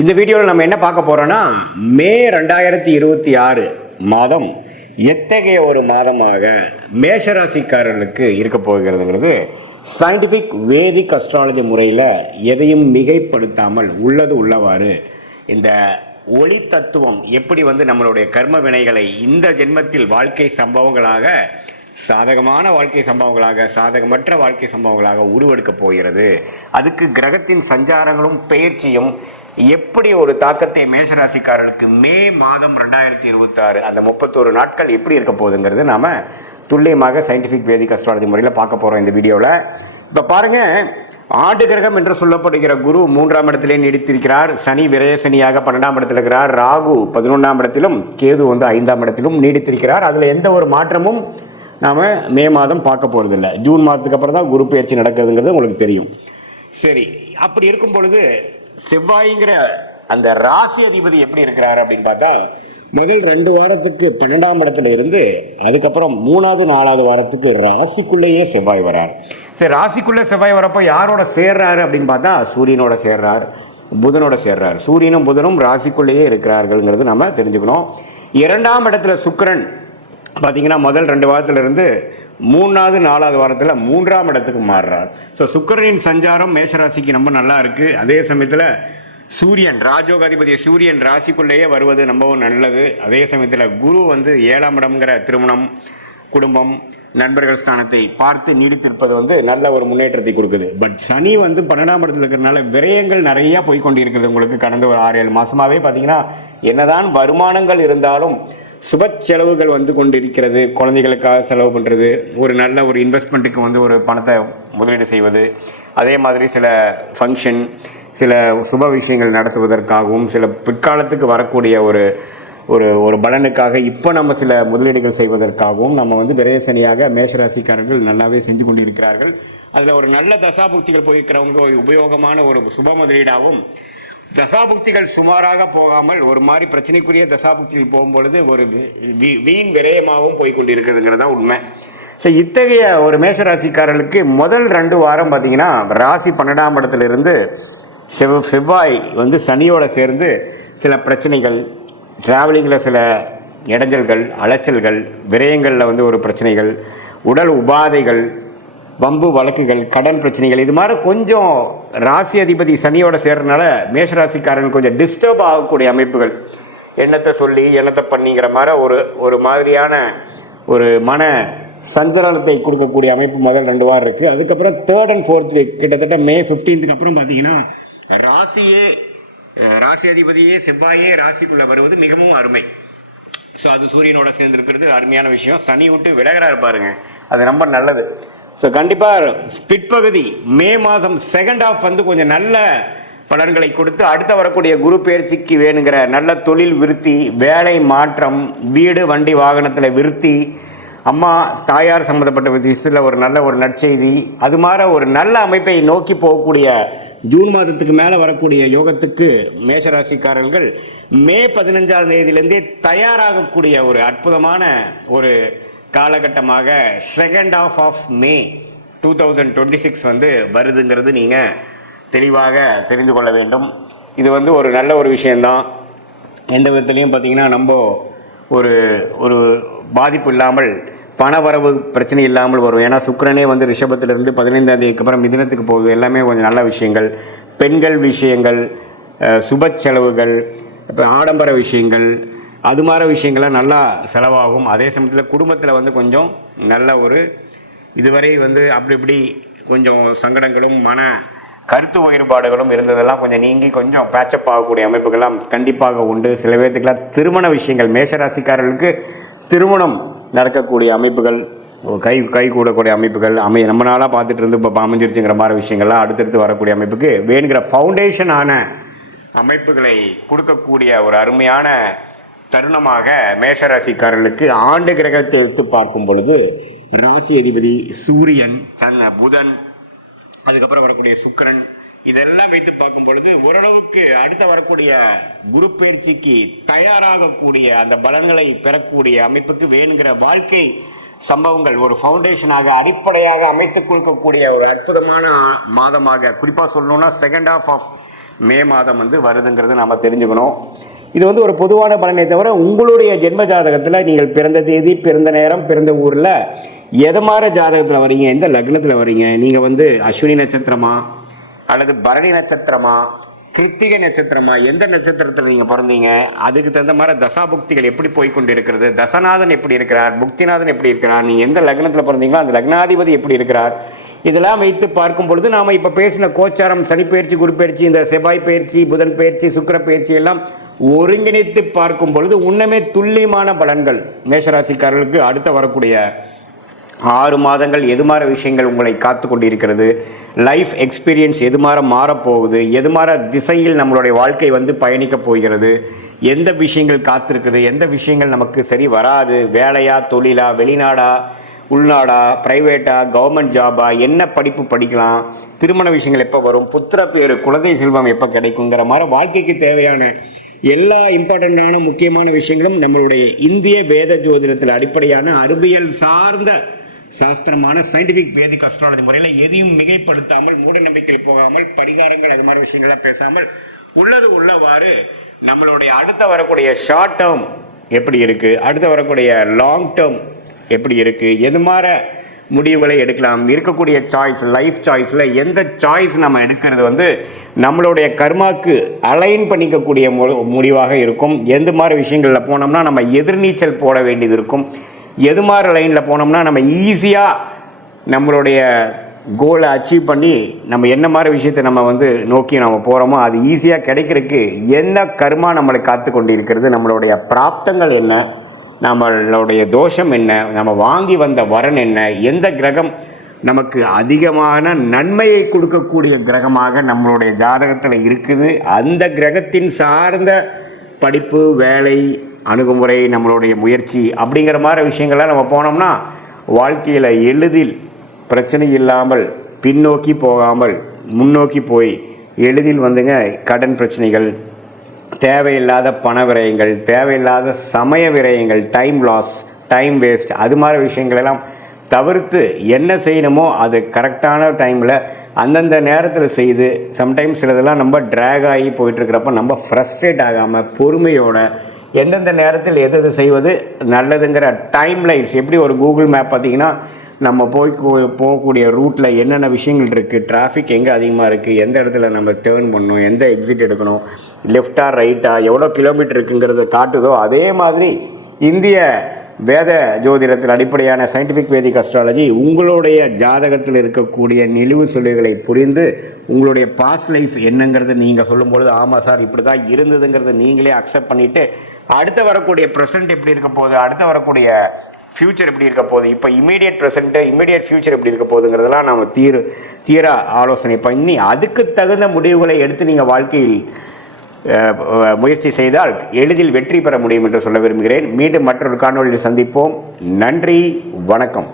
இந்த வீடியோவில் நம்ம என்ன பார்க்க போறோம்னா மே 2026 மாதம் எத்தகைய ஒரு மாதமாக மேஷராசிக்காரர்களுக்கு இருக்க போகிறதுங்கிறது சயின்டிஃபிக் வேதிக் அஸ்ட்ராலஜி முறையில் எதையும் மிகைப்படுத்தாமல் உள்ளது உள்ளவாறு இந்த ஒளி தத்துவம் எப்படி நம்மளுடைய கர்ம வினைகளை இந்த ஜென்மத்தில் வாழ்க்கை சம்பவங்களாக சாதகமான வாழ்க்கை சம்பவங்களாக சாதகமற்ற வாழ்க்கை சம்பவங்களாக உருவெடுக்க போகிறது. அதுக்கு கிரகத்தின் சஞ்சாரங்களும் பயிற்சியும் எப்படி ஒரு தாக்கத்தை மேஷராசிக்காரர்களுக்கு மே மாதம் 2026 அந்த 31 நாட்கள் எப்படி இருக்க போகுதுங்கிறது நாம துல்லியமாக சயின்டிஃபிக் வேதிக் அஸ்ட்ராலஜி முறையில் பார்க்க போறோம் இந்த வீடியோவில். இப்போ பாருங்க, ஆண்டு கிரகம் என்று சொல்லப்படுகிற குரு 3ஆம் இடத்திலே நீடித்திருக்கிறார். சனி விரயசனியாக 12ஆம் இடத்தில் இருக்கிறார். ராகு 11ஆம் இடத்திலும், கேது 5ஆம் இடத்திலும் நீடித்திருக்கிறார். அதில் எந்த ஒரு மாற்றமும் நாம மே மாதம் பார்க்க போறதில்லை. ஜூன் மாதத்துக்கு அப்புறம் தான் குரு பயிற்சி நடக்கிறதுங்கிறது உங்களுக்கு தெரியும். சரி, அப்படி இருக்கும் பொழுது செவ்வாய்ங்கிற அந்த ராசி அதிபதி எப்படி இருக்கிறார் அப்படின்னு பார்த்தா முதல் 2 வாரத்துக்கு 12ஆம் இடத்துல இருந்து அதுக்கப்புறம் 3வது 4வது வாரத்துக்கு ராசிக்குள்ளேயே செவ்வாய் வரார். சரி, ராசிக்குள்ள செவ்வாய் வரப்போ யாரோட சேர்றாரு அப்படின்னு பார்த்தா சூரியனோட சேர்றார், புதனோட சேர்றார். சூரியனும் புதனும் ராசிக்குள்ளேயே இருக்கிறார்கள்ங்கிறது நம்ம தெரிஞ்சுக்கணும். 2ஆம் இடத்துல சுக்கிரன் பார்த்தீங்கன்னா முதல் 2 வாரத்திலிருந்து 3வது 4வது வாரத்தில் 3ஆம் இடத்துக்கு மாறுறார். ஸோ சுக்கிரனின் சஞ்சாரம் மேஷராசிக்கு ரொம்ப நல்லா இருக்கு. அதே சமயத்தில் சூரியன் ராஜோகாதிபதி சூரியன் ராசிக்குள்ளேயே வருவது ரொம்பவும் நல்லது. அதே சமயத்தில் குரு 7ஆம் இடம்ங்கிற திருமணம், குடும்பம், நண்பர்கள் ஸ்தானத்தை பார்த்து நீடித்திருப்பது நல்ல ஒரு முன்னேற்றத்தை கொடுக்குது. பட் சனி 12ஆம் இடத்துல இருக்கிறதுனால விரயங்கள் நிறைய போய்கொண்டிருக்கிறது. உங்களுக்கு கடந்த ஒரு 6-7 மாசமாவே பார்த்தீங்கன்னா என்னதான் வருமானங்கள் இருந்தாலும் சுப செலவுகள் கொண்டிருக்கிறது. குழந்தைகளுக்காக செலவு பண்ணுறது, ஒரு நல்ல ஒரு இன்வெஸ்ட்மெண்ட்டுக்கு ஒரு பணத்தை முதலீடு செய்வது, அதே மாதிரி சில ஃபங்க்ஷன், சில சுப விஷயங்கள் நடத்துவதற்காகவும் சில பிற்காலத்துக்கு வரக்கூடிய ஒரு பலனுக்காக இப்போ நம்ம சில முதலீடுகள் செய்வதற்காகவும் நம்ம விரயசனியாக மேஷராசிக்காரர்கள் நல்லாவே செஞ்சு கொண்டிருக்கிறார்கள். அதில் ஒரு நல்ல தசாபுக்திகள் போயிருக்கிறவங்க உபயோகமான ஒரு சுப முதலீடாகவும், தசாபுக்திகள் சுமாராக போகாமல் ஒரு மாதிரி பிரச்சனைக்குரிய தசாபுக்திகள் போகும்பொழுது ஒரு வீண் விரயமாகவும் போய்கொண்டிருக்கிறதுங்கிறது தான் உண்மை. ஸோ இத்தகைய ஒரு மேஷராசிக்காரர்களுக்கு முதல் 2 வாரம் பார்த்தீங்கன்னா ராசி 12ஆம் இடத்துல இருந்து செவ்வாய் சனியோட சேர்ந்து சில பிரச்சனைகள், டிராவலிங்கில் சில இடைஞ்சல்கள், அலைச்சல்கள், விரயங்களில் ஒரு பிரச்சனைகள், உடல் உபாதைகள், வம்பு வழக்குகள், கடன் பிரச்சனைகள், இது மாதிரி கொஞ்சம் ராசி அதிபதி சனியோட சேர்றதுனால மேஷராசிக்காரன் கொஞ்சம் டிஸ்டர்ப் ஆகக்கூடிய அமைப்புகள், எண்ணத்தை சொல்லி எண்ணத்தை பண்ணிங்கிற மாதிரி ஒரு மாதிரியான ஒரு மன சஞ்சலத்தை கொடுக்கக்கூடிய அமைப்பு முதல் 2 வாரம் இருக்குது. அதுக்கப்புறம் 3rd and 4th வீக் கிட்டத்தட்ட மே 15க்கு அப்புறம் பார்த்தீங்கன்னா ராசி அதிபதியே செவ்வாயே ராசிக்குள்ள வருவது மிகவும் அருமை. ஸோ அது சூரியனோட சேர்ந்துருக்கிறது அருமையான விஷயம். சனி விட்டு விலகிறாரு பாருங்க, அது ரொம்ப நல்லது. ஸோ கண்டிப்பாக பிற்பகுதி மே மாதம் 2nd half கொஞ்சம் நல்ல பலன்களை கொடுத்து அடுத்த வரக்கூடிய குரு பயிற்சிக்கு வேணுங்கிற நல்ல தொழில் விருத்தி, வேலை மாற்றம், வீடு வண்டி வாகனத்தில் விருத்தி, அம்மா தாயார் சம்மந்தப்பட்ட விஷயத்தில் ஒரு நல்ல ஒரு நற்செய்தி, அது மாதிரி ஒரு நல்ல அமைப்பை நோக்கி போகக்கூடிய ஜூன் மாதத்துக்கு மேலே வரக்கூடிய யோகத்துக்கு மேஷராசிக்காரர்கள் மே 15ஆம் தேதியிலேருந்தே தயாராகக்கூடிய ஒரு அற்புதமான ஒரு காலகட்டமாக 2nd half of May 2026 வருதுங்கிறது நீங்கள் தெளிவாக தெரிந்து கொள்ள வேண்டும். இது ஒரு நல்ல ஒரு விஷயந்தான். எந்த விதத்துலையும் பார்த்தீங்கன்னா நம்ம ஒரு பாதிப்பு இல்லாமல், பணவரவு பிரச்சனை இல்லாமல் வரும். ஏன்னா சுக்கிரனே ரிஷபத்திலிருந்து 15ஆம் தேதிக்கு அப்புறம் மிதுனத்துக்கு போகுது. எல்லாமே கொஞ்சம் நல்ல விஷயங்கள், பெண்கள் விஷயங்கள், சுப செலவுகள், இப்போ ஆடம்பர விஷயங்கள், அது மாதிரி விஷயங்கள்லாம் நல்லா செலவாகும். அதே சமயத்தில் குடும்பத்தில் கொஞ்சம் நல்ல ஒரு இதுவரை அப்படி இப்படி கொஞ்சம் சங்கடங்களும் மன கருத்து வேறுபாடுகளும் இருந்ததெல்லாம் கொஞ்சம் நீங்கி கொஞ்சம் பேச்சப் ஆகக்கூடிய அமைப்புகள்லாம் கண்டிப்பாக உண்டு. சில பேர்த்துக்கெல்லாம் திருமண விஷயங்கள், மேஷராசிக்காரர்களுக்கு திருமணம் நடக்கக்கூடிய அமைப்புகள், கை கூடக்கூடிய அமைப்புகள் நம்ம நாளாக பார்த்துட்டு இருந்து இப்போ அமைஞ்சிருச்சுங்கிற மாதிரி விஷயங்கள்லாம் அடுத்தடுத்து வரக்கூடிய அமைப்புக்கு வேணுங்கிற ஃபவுண்டேஷனான அமைப்புகளை கொடுக்கக்கூடிய ஒரு அருமையான தருணமாக மேஷராசிக்காரர்களுக்கு ஆண்டு கிரகத்தை எடுத்து பார்க்கும் பொழுது ராசி அதிபதி சூரியன், புதன், அதுக்கப்புறம் வரக்கூடிய சுக்கிரன், இதெல்லாம் வைத்து பார்க்கும் பொழுது ஓரளவுக்கு அடுத்த வரக்கூடிய குரு பயிற்சிக்கு தயாராகக்கூடிய அந்த பலன்களை பெறக்கூடிய அமைப்புக்கு வேணுங்கிற வாழ்க்கை சம்பவங்கள் ஒரு ஃபவுண்டேஷனாக அடிப்படையாக அமைத்துக் கொடுக்கக்கூடிய ஒரு அற்புதமான மாதமாக, குறிப்பாக சொல்லணும்னா 2nd half of மே மாதம் வந்து வருதுங்கிறது நாம் தெரிஞ்சுக்கணும். இது வந்து ஒரு பொதுவான பலனை தவிர உங்களுடைய ஜென்ம ஜாதகத்தில் நீங்கள் பிறந்த தேதி, பிறந்த நேரம், பிறந்த ஊரில் எது மாதிரி ஜாதகத்தில் வரீங்க, எந்த லக்னத்தில் வரீங்க, நீங்கள் வந்து அஸ்வினி நட்சத்திரமா அல்லது பரணி நட்சத்திரமா, கிருத்திகை நட்சத்திரமா, எந்த நட்சத்திரத்தில் நீங்கள் பிறந்தீங்க, அதுக்கு தகுந்த மாதிரி தசாபுக்திகள் எப்படி போய்கொண்டு இருக்கிறது, தசநாதன் எப்படி இருக்கிறார், புக்திநாதன் எப்படி இருக்கிறார், நீங்கள் எந்த லக்னத்தில் பிறந்தீங்களோ அந்த லக்னாதிபதி எப்படி இருக்கிறார், இதெல்லாம் வைத்து பார்க்கும் பொழுது நாம் இப்போ பேசின கோச்சாரம், சனி பயிற்சி, குரு பயிற்சி, இந்த செவ்வாய் பயிற்சி, புதன் பயிற்சி, சுக்கிர பயிற்சி எல்லாம் ஒருங்கிணைத்து பார்க்கும் பொழுது உன்னமே துல்லியமான பலன்கள் மேஷராசிக்காரர்களுக்கு அடுத்த வரக்கூடிய 6 மாதங்கள் எது மாதிரி விஷயங்கள் உங்களை காத்து கொண்டிருக்கிறது, லைஃப் எக்ஸ்பீரியன்ஸ் எது மாதிரி மாறப்போகுது, எது மாதிரி திசையில் நம்மளுடைய வாழ்க்கை வந்து பயணிக்கப் போகிறது, எந்த விஷயங்கள் காத்திருக்குது, எந்த விஷயங்கள் நமக்கு சரி வராது, வேலையா, தொழிலா, வெளிநாடா, உள்நாடா, பிரைவேட்டா, கவர்மெண்ட் ஜாபா, என்ன படிப்பு படிக்கலாம், திருமண விஷயங்கள் எப்போ வரும், புத்திர பேரு, குழந்தை செல்வம் எப்போ கிடைக்குங்கிற மாதிரி வாழ்க்கைக்கு தேவையான எல்லா இம்பார்ட்டண்ட்டான முக்கியமான விஷயங்களும் நம்மளுடைய இந்திய வேத ஜோதிடத்தில் அடிப்படையான அறிவியல் சார்ந்த சாஸ்திரமான சயின்டிஃபிக் வேதிக் அஸ்ட்ராலஜி முறையில் எதையும் மிகைப்படுத்தாமல், மூட நம்பிக்கையில் போகாமல், பரிகாரங்கள் அது மாதிரி விஷயங்கள்லாம் பேசாமல் உள்ளது உள்ளவாறு நம்மளுடைய அடுத்த வரக்கூடிய ஷார்ட் டேர்ம் எப்படி இருக்குது, அடுத்த வரக்கூடிய லாங் டேர்ம் எப்படி இருக்குது, எது மாதிரி முடிவுகளை எடுக்கலாம், இருக்கக்கூடிய சாய்ஸ், லைஃப் சாய்ஸில் எந்த சாய்ஸ் நம்ம எடுக்கிறது வந்து நம்மளுடைய கர்மாக்கு அலைன் பண்ணிக்கக்கூடிய முடிவாக இருக்கும். எந்த மாதிரி விஷயங்களில் போனோம்னா நம்ம எதிர்நீச்சல் போட வேண்டியது இருக்கும், எது மாதிரி லைனில் போனோம்னா நம்ம ஈஸியாக நம்மளுடைய கோலை அச்சீவ் பண்ணி நம்ம என்ன மாதிரி விஷயத்தை நம்ம வந்து நோக்கி நம்ம போகிறோமோ அது ஈஸியாக கிடைக்கிறதுக்கு என்ன கர்மா நம்மளை காத்து கொண்டு இருக்கிறது, நம்மளுடைய பிராப்தங்கள் என்ன, நம்மளுடைய தோஷம் என்ன, நம்ம வாங்கி வந்த வரன் என்ன, எந்த கிரகம் நமக்கு அதிகமான நன்மையை கொடுக்கக்கூடிய கிரகமாக நம்மளுடைய ஜாதகத்தில் இருக்குது, அந்த கிரகத்தின் சார்ந்த படிப்பு, வேலை, அணுகுமுறை, நம்மளுடைய முயற்சி அப்படிங்கிற மாதிரி விஷயங்கள்லாம் நம்ம போனோம்னா வாழ்க்கையில் எளிதில் பிரச்சனை இல்லாமல் பின்னோக்கி போகாமல் முன்னோக்கி போய் எளிதில் வந்துங்க கடன் பிரச்சனைகள், தேவையில்லாத பண விரயங்கள், தேவையில்லாத சமய விரயங்கள், டைம் லாஸ், டைம் வேஸ்ட், அது மாதிரி விஷயங்களெல்லாம் தவிர்த்து என்ன செய்யணுமோ அது கரெக்டான டைமில் அந்தந்த நேரத்தில் செய்து, சம்டைம்ஸ் சிலதெல்லாம் நம்ம ட்ராக் ஆகி போயிட்டுருக்கிறப்ப நம்ம ஃப்ரஸ்ட்ரேட் ஆகாமல் பொறுமையோட எந்தெந்த நேரத்தில் எது எது செய்வது நல்லதுங்கிற டைம் லைன்ஸ், எப்படி ஒரு கூகுள் மேப் பார்த்திங்கன்னா நம்ம போகக்கூடிய ரூட்டில் என்னென்ன விஷயங்கள் இருக்குது, டிராஃபிக் எங்கே அதிகமாக இருக்குது, எந்த இடத்துல நம்ம டேர்ன் பண்ணணும், எந்த எக்ஸிட் எடுக்கணும், லெஃப்டா ரைட்டா, எவ்வளோ கிலோமீட்டர் இருக்குங்கிறத காட்டுதோ அதே மாதிரி இந்திய வேத ஜோதிடத்தில் அடிப்படையான சயின்டிஃபிக் வேதிக் அஸ்ட்ராலஜி உங்களுடைய ஜாதகத்தில் இருக்கக்கூடிய நிலுவு சொல்லுகளை புரிந்து உங்களுடைய பாஸ்ட் லைஃப் என்னங்கிறது நீங்கள் சொல்லும்பொழுது ஆமாம் சார் இப்படி தான் இருந்ததுங்கிறது நீங்களே அக்செப்ட் பண்ணிவிட்டு அடுத்து வரக்கூடிய ப்ரெசென்ட் எப்படி இருக்க போகுது, அடுத்து வரக்கூடிய ஃப்யூச்சர் எப்படி இருக்க போகுது, இப்போ இமீடியட் ப்ரெசென்ட்டு, இமீடியட் ஃப்யூச்சர் எப்படி இருக்க போகுதுங்கிறதெல்லாம் நம்ம தீர ஆலோசனை பண்ணி அதுக்கு தகுந்த முடிவுகளை எடுத்து நீங்கள் வாழ்க்கையில் முயற்சி செய்தால் எளிதில் வெற்றி பெற முடியும் என்று சொல்ல விரும்புகிறேன். மீண்டும் மற்றொரு காணொளியில் சந்திப்போம். நன்றி, வணக்கம்.